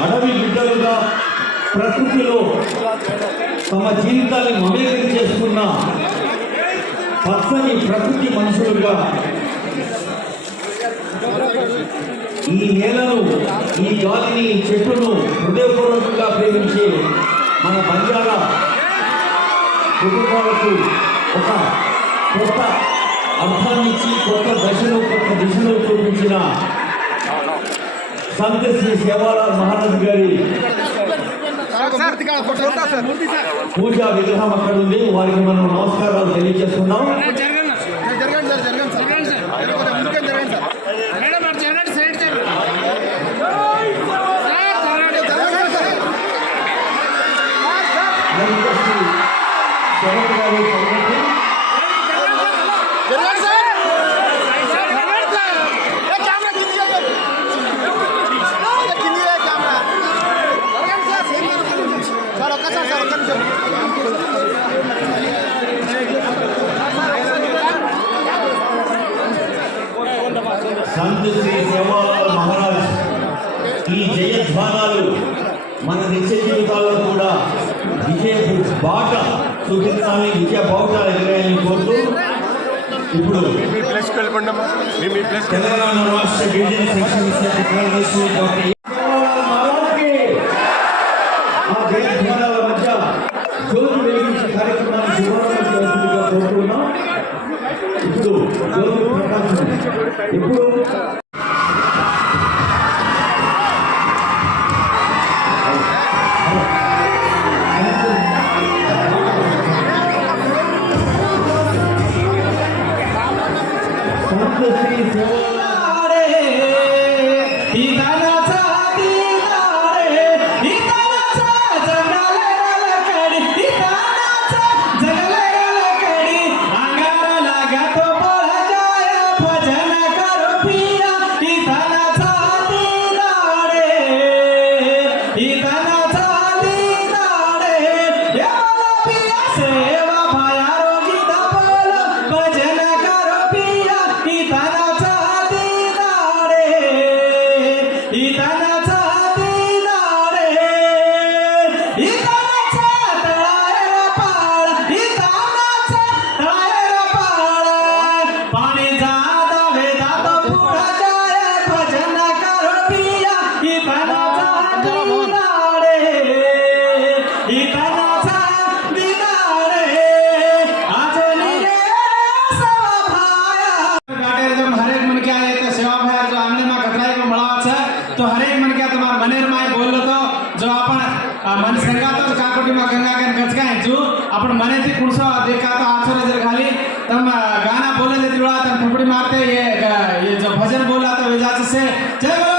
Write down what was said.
అడవి బిడ్డలుగా ప్రకృతిలో తమ జీవితాన్ని మమేకం చేసుకున్న పచ్చని ప్రకృతి మనుషులుగా ఈ నేలను ఈ గాలిని ఈ చెట్టును హృదయపూర్వకంగా ప్రేమించే మన బంజారా కుటుంబాలకు ఒక చూపించిన సంత శ్రీ సేవాలాల్ మహారాజ్ గారి పూజా విగ్రహం అక్కడ ఉంది వారికి మనం నమస్కారాలు తెలియజేస్తున్నాం జరగండి సార్ సంత శ్రీ సేవాలాల్ మహారాజ్. ఈ జయధ్వానాలు మన నిత్య జీవితాల్లో కూడా విజయ బాట చూపించాలని విజయ బావుట ఎగరాయని కోరుతూ ఇప్పుడు తెలంగాణ రాష్ట్ర గిరిజన శిక్షణ కార్యదర్శి డాక్టర్ సేవాలాల్ మహారాజ్కి ఆ జయధ్వానాల మధ్య జ్యోతి వెలిగించే కార్యక్రమాన్ని శుభారంభం చేస్తుందిగా కోరుతున్నాం ఇప్పుడు జ్యోతి ప్రకాశం ఇప్పుడు సంత శ్రీ તો હરેક મન क्या તમાર મનેર માં બોલો તો જો આપણ આ મન સંગાતો કાકોટી માં ગંગા કન ગચકાય જો આપણ મને થી કુણસો देखा तो आठो नजर खाली तम गाना बोले दे दिवा तम थपड़ी मारते ये ये जो भजन बोला तो वेजा से जय बोलो